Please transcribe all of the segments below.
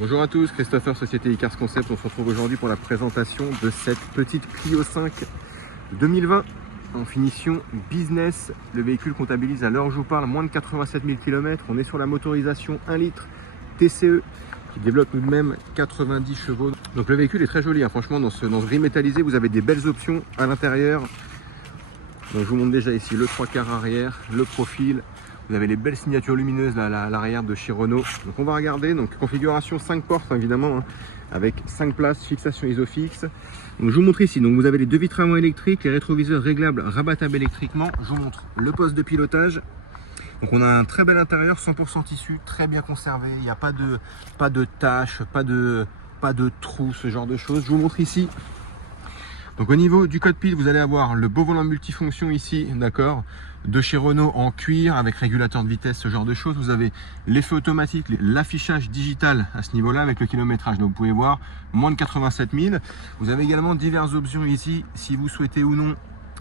Bonjour à tous, Christopher, Société Icars Concept. On se retrouve aujourd'hui pour la présentation de cette petite Clio 5 2020 en finition business. Le véhicule comptabilise à l'heure où je vous parle moins de 87 000 km. On est sur la motorisation 1 litre TCE qui développe tout de même 90 chevaux. Donc le véhicule est très joli, hein. Franchement dans ce gris métallisé vous avez des belles options à l'intérieur. Donc je vous montre déjà ici le 3/4 arrière, le profil. Vous avez les belles signatures lumineuses là, à l'arrière de chez Renault. Donc on va regarder, donc configuration 5 portes évidemment, hein, avec 5 places, fixation isofix. Donc je vous montre ici, donc vous avez les deux vitres avant électriques, les rétroviseurs réglables, rabattables électriquement. Je vous montre le poste de pilotage. Donc on a un très bel intérieur, 100% tissu, très bien conservé. Il n'y a pas de taches, pas de trous, ce genre de choses. Je vous montre ici. Donc au niveau du cockpit, vous allez avoir le beau volant multifonction ici, d'accord, de chez Renault en cuir avec régulateur de vitesse, ce genre de choses. Vous avez les feux automatiques, l'affichage digital à ce niveau-là avec le kilométrage. Donc vous pouvez voir moins de 87 000. Vous avez également diverses options ici, si vous souhaitez ou non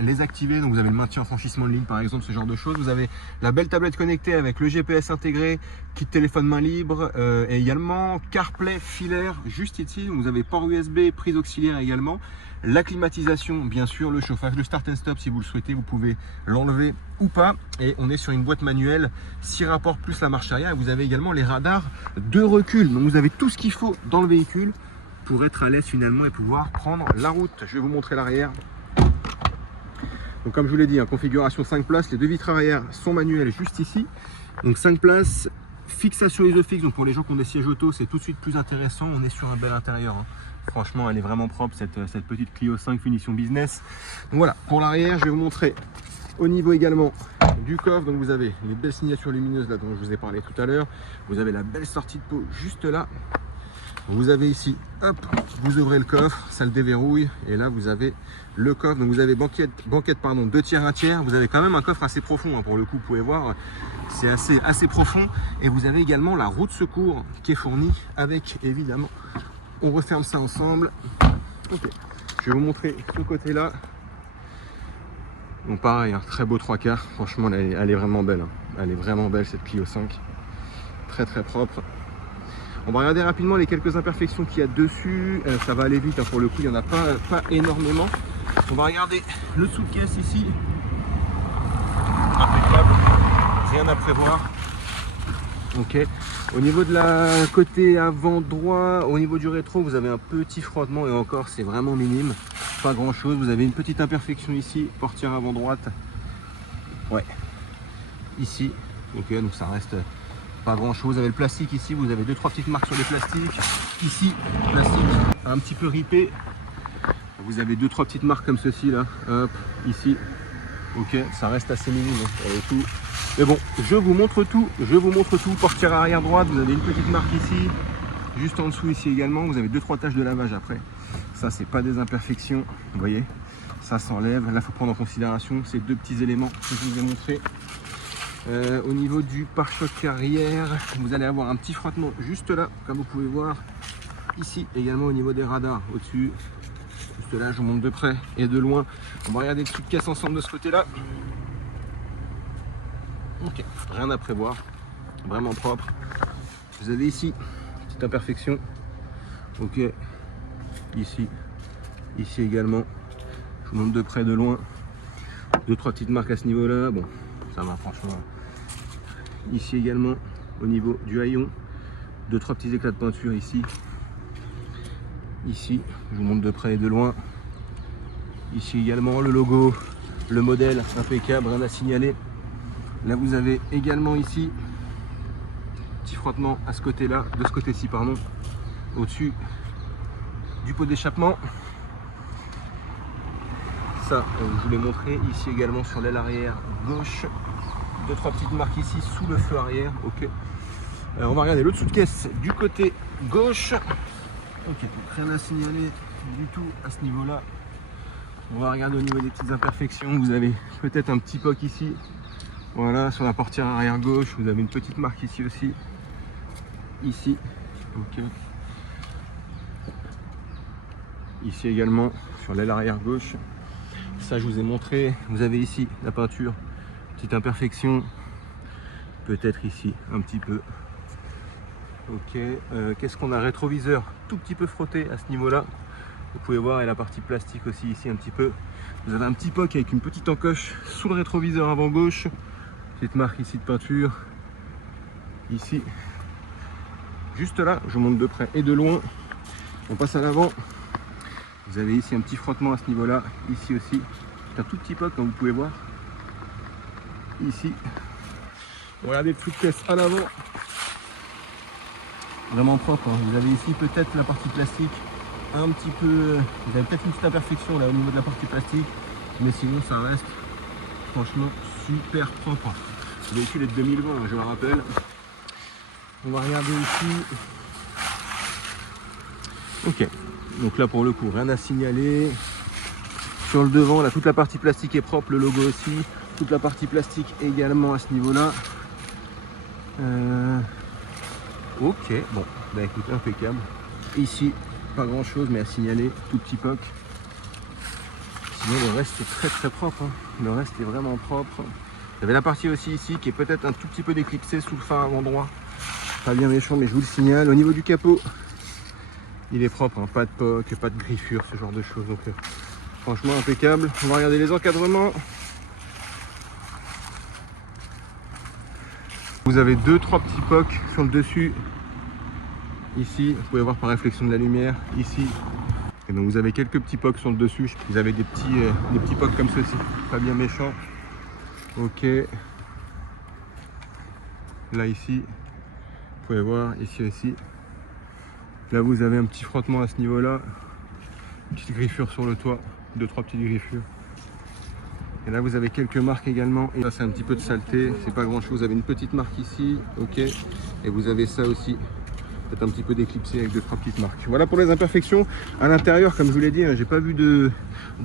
les activer. Donc vous avez le maintien en franchissement de ligne par exemple, ce genre de choses. Vous avez la belle tablette connectée avec le GPS intégré, kit téléphone main libre et également CarPlay filaire juste ici. Donc vous avez port USB, prise auxiliaire également. La climatisation, bien sûr, le chauffage, le start and stop si vous le souhaitez, vous pouvez l'enlever ou pas. Et on est sur une boîte manuelle, 6 rapports plus la marche arrière. Et vous avez également les radars de recul. Donc vous avez tout ce qu'il faut dans le véhicule pour être à l'aise finalement et pouvoir prendre la route. Je vais vous montrer l'arrière. Donc comme je vous l'ai dit, hein, configuration 5 places, les deux vitres arrière sont manuelles juste ici. Donc 5 places, fixation isofix, donc pour les gens qui ont des sièges auto, c'est tout de suite plus intéressant. On est sur un bel intérieur, hein. Franchement, elle est vraiment propre, cette petite Clio 5 finition business. Donc voilà, pour l'arrière, je vais vous montrer au niveau également du coffre. Donc vous avez les belles signatures lumineuses là dont je vous ai parlé tout à l'heure. Vous avez la belle sortie de peau juste là. Vous avez ici, hop, vous ouvrez le coffre, ça le déverrouille. Et là, vous avez le coffre. Donc vous avez banquette 2 tiers, 1 tiers. Vous avez quand même un coffre assez profond, hein, pour le coup, vous pouvez voir. C'est assez profond. Et vous avez également la roue de secours qui est fournie avec, évidemment. On referme ça ensemble. Ok. Je vais vous montrer ce côté-là. Donc pareil, un très beau 3/4. Franchement, elle est vraiment belle, hein. Elle est vraiment belle cette Clio 5. Très très propre. On va regarder rapidement les quelques imperfections qu'il y a dessus. Ça va aller vite, hein, pour le coup, il n'y en a pas énormément. On va regarder le dessous de caisse ici. Impeccable. Rien à prévoir. Ok. Au niveau de la côté avant droit, au niveau du rétro, vous avez un petit frottement et encore c'est vraiment minime, pas grand chose. Vous avez une petite imperfection ici, portière avant droite, ouais, ici, ok, donc ça reste pas grand chose. Vous avez le plastique ici, vous avez 2-3 petites marques sur les plastiques, ici plastique un petit peu ripé, vous avez 2-3 petites marques comme ceci là, hop, ici, ok, ça reste assez minime, hein, tout. Mais bon, je vous montre tout, portière arrière droite, vous avez une petite marque ici, juste en dessous ici également, vous avez 2-3 taches de lavage après. Ça, c'est pas des imperfections, vous voyez, ça s'enlève. Là, il faut prendre en considération ces deux petits éléments que je vous ai montrés. Au niveau du pare-choc arrière, vous allez avoir un petit frottement juste là, comme vous pouvez voir, ici également au niveau des radars, au-dessus. Juste là, je vous montre de près et de loin. On va regarder le dessous de caisse ensemble de ce côté-là. Ok, rien à prévoir, vraiment propre. Vous avez ici, petite imperfection, ok, ici également, je vous montre de près, de loin, 2-3 petites marques à ce niveau-là, bon, ça va franchement. Ici également, au niveau du haillon, 2-3 petits éclats de peinture ici, je vous montre de près et de loin, ici également le logo, le modèle impeccable, rien à signaler. Là vous avez également ici petit frottement à ce côté-là, de ce côté-ci pardon, au-dessus du pot d'échappement. Ça, je vous l'ai montré ici également sur l'aile arrière gauche. 2-3 petites marques ici sous le feu arrière. Ok. On va regarder le dessous de caisse du côté gauche. Ok, donc rien à signaler du tout à ce niveau-là. On va regarder au niveau des petites imperfections. Vous avez peut-être un petit poc ici. Voilà, sur la portière arrière gauche, vous avez une petite marque ici aussi. Ici, ok. Ici également, sur l'aile arrière gauche. Ça, je vous ai montré. Vous avez ici la peinture, petite imperfection. Peut-être ici, un petit peu. Ok, qu'est-ce qu'on a? Rétroviseur tout petit peu frotté à ce niveau-là. Vous pouvez voir, et la partie plastique aussi ici un petit peu. Vous avez un petit POC avec une petite encoche sous le rétroviseur avant gauche. Petite marque ici de peinture. Ici, juste là, je vous montre de près et de loin. On passe à l'avant. Vous avez ici un petit frottement à ce niveau-là. Ici aussi, c'est un tout petit POC comme vous pouvez voir. Ici, regardez le flou de caisse à l'avant. Vraiment propre, hein. Vous avez ici peut-être la partie plastique un petit peu, vous avez peut-être une petite imperfection là au niveau de la partie plastique, mais sinon ça reste franchement super propre. Le véhicule est de 2020, hein, je le rappelle. On va regarder ici. Ok, donc là pour le coup rien à signaler. Sur le devant là, toute la partie plastique est propre, le logo aussi, toute la partie plastique également à ce niveau là. Ok, bon, bah écoute, impeccable. Ici, pas grand chose, mais à signaler, tout petit POC. Sinon, le reste est très très propre. Hein. Le reste est vraiment propre. Vous avez la partie aussi ici qui est peut-être un tout petit peu déclipsée sous le phare avant droit. Pas bien méchant, mais je vous le signale. Au niveau du capot, il est propre, hein. Pas de POC, pas de griffure, ce genre de choses. Donc, franchement, impeccable. On va regarder les encadrements. Vous avez 2-3 petits POC sur le dessus. Ici, vous pouvez voir par réflexion de la lumière. Ici, et donc vous avez quelques petits POC sur le dessus. Vous avez des petits POC comme ceci, pas bien méchants. Ok. Là ici, vous pouvez voir ici aussi. Là vous avez un petit frottement à ce niveau-là. Petite griffure sur le toit, 2-3 petites griffures. Et là vous avez quelques marques également. Et là c'est un petit peu de saleté, c'est pas grand chose. Vous avez une petite marque ici, ok. Et vous avez ça aussi. Un petit peu d'éclipsé avec 2-3 petites marques. Voilà pour les imperfections. À l'intérieur, comme je vous l'ai dit, hein, j'ai pas vu de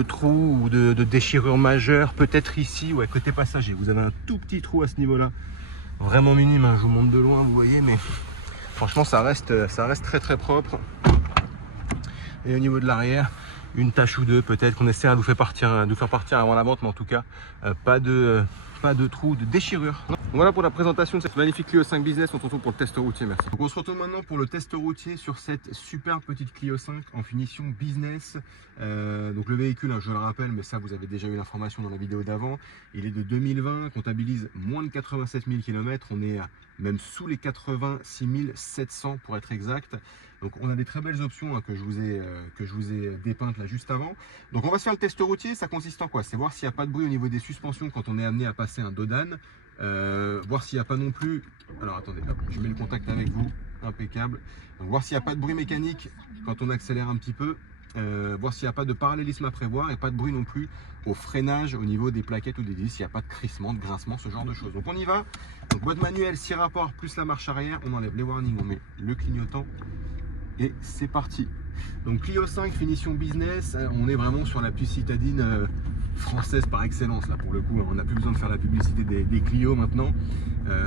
trou ou de déchirure majeure. Peut-être ici, ouais, côté passager, vous avez un tout petit trou à ce niveau-là. Vraiment minime, hein, je vous montre de loin, vous voyez, mais franchement, ça reste très très propre. Et au niveau de l'arrière, une tache ou deux, peut-être qu'on essaie de vous faire partir avant la vente, mais en tout cas, pas de trou, de déchirure. Voilà pour la présentation de cette magnifique Clio 5 Business. On se retrouve pour le test routier. Merci. Donc on se retrouve maintenant pour le test routier sur cette superbe petite Clio 5 en finition business. Donc le véhicule, hein, je le rappelle, mais ça vous avez déjà eu l'information dans la vidéo d'avant. Il est de 2020, comptabilise moins de 87 000 km. On est même sous les 86 700 pour être exact. Donc on a des très belles options, hein, que je vous ai dépeintes là juste avant. Donc on va se faire le test routier. Ça consiste en quoi? C'est voir s'il n'y a pas de bruit au niveau des suspensions quand on est amené à passer un dodan. Voir s'il n'y a pas non plus, alors attendez, hop, je mets le contact avec vous, impeccable. Donc, voir s'il n'y a pas de bruit mécanique quand on accélère un petit peu, voir s'il n'y a pas de parallélisme à prévoir et pas de bruit non plus au freinage au niveau des plaquettes ou des disques, s'il n'y a pas de crissement, de grincement, ce genre de choses. Donc on y va. Donc boîte manuelle, 6 rapports plus la marche arrière, on enlève les warnings, on met le clignotant et c'est parti. Donc Clio 5 finition business, on est vraiment sur la puce citadine française par excellence là pour le coup. On n'a plus besoin de faire la publicité des Clio maintenant.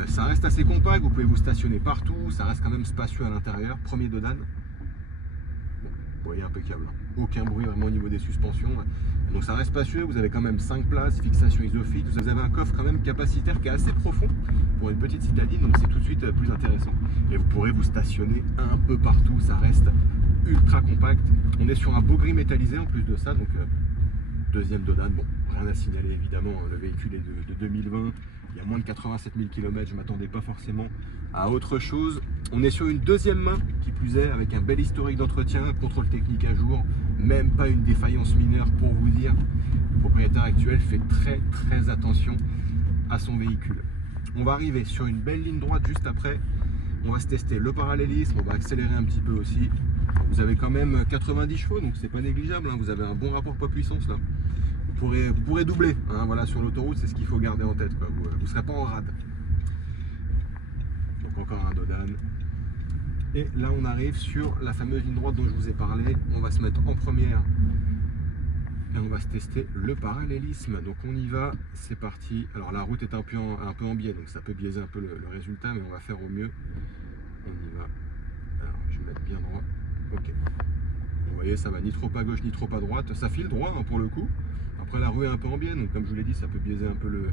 Ça reste assez compact, vous pouvez vous stationner partout, ça reste quand même spacieux à l'intérieur. Premier dodan. Bon, vous voyez, impeccable. Aucun bruit vraiment au niveau des suspensions. Donc ça reste spacieux, vous avez quand même 5 places, fixation isofix, vous avez un coffre quand même capacitaire qui est assez profond pour une petite citadine, donc c'est tout de suite plus intéressant. Et vous pourrez vous stationner un peu partout, ça reste ultra compact. On est sur un beau gris métallisé en plus de ça, donc deuxième dodan. Bon, rien à signaler évidemment, le véhicule est de 2020, il y a moins de 87 000 km, je ne m'attendais pas forcément à autre chose. On est sur une deuxième main qui plus est, avec un bel historique d'entretien, contrôle technique à jour, même pas une défaillance mineure pour vous dire. Le propriétaire actuel fait très attention à son véhicule. On va arriver sur une belle ligne droite juste après. On va se tester le parallélisme, on va accélérer un petit peu aussi. Vous avez quand même 90 chevaux, donc c'est pas négligeable, hein. Vous avez un bon rapport poids-puissance là. Vous pourrez doubler, hein. Voilà, sur l'autoroute, c'est ce qu'il faut garder en tête, quoi. Vous ne serez pas en rade. Donc encore un dodan. Et là on arrive sur la fameuse ligne droite dont je vous ai parlé. On va se mettre en première et on va se tester le parallélisme. Donc on y va, c'est parti. Alors la route est un peu en biais, donc ça peut biaiser un peu le résultat, mais on va faire au mieux. On y va. Alors je vais mettre bien droit. Ok. Vous voyez, ça va ni trop à gauche ni trop à droite. Ça file droit, hein, pour le coup. Après la rue est un peu en biais, donc comme je vous l'ai dit, ça peut biaiser un peu le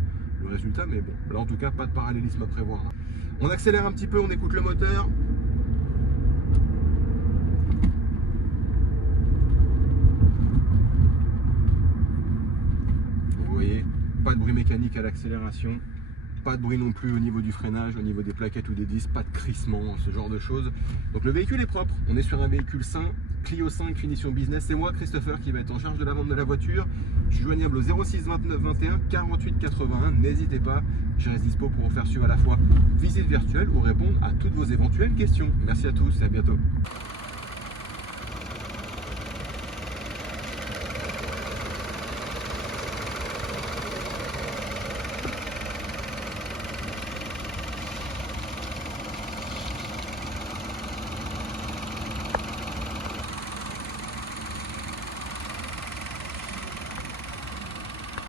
résultat, mais bon, là en tout cas pas de parallélisme à prévoir, hein. On accélère un petit peu, on écoute le moteur. mécanique à l'accélération, pas de bruit non plus au niveau du freinage, au niveau des plaquettes ou des disques, pas de crissement, ce genre de choses. Donc le véhicule est propre, on est sur un véhicule sain, Clio 5 finition business. C'est moi, Christopher, qui va être en charge de la vente de la voiture. Je suis joignable au 06 29 21 48 81, n'hésitez pas, je reste dispo pour vous faire suivre à la fois visite virtuelle ou répondre à toutes vos éventuelles questions. Merci à tous et à bientôt.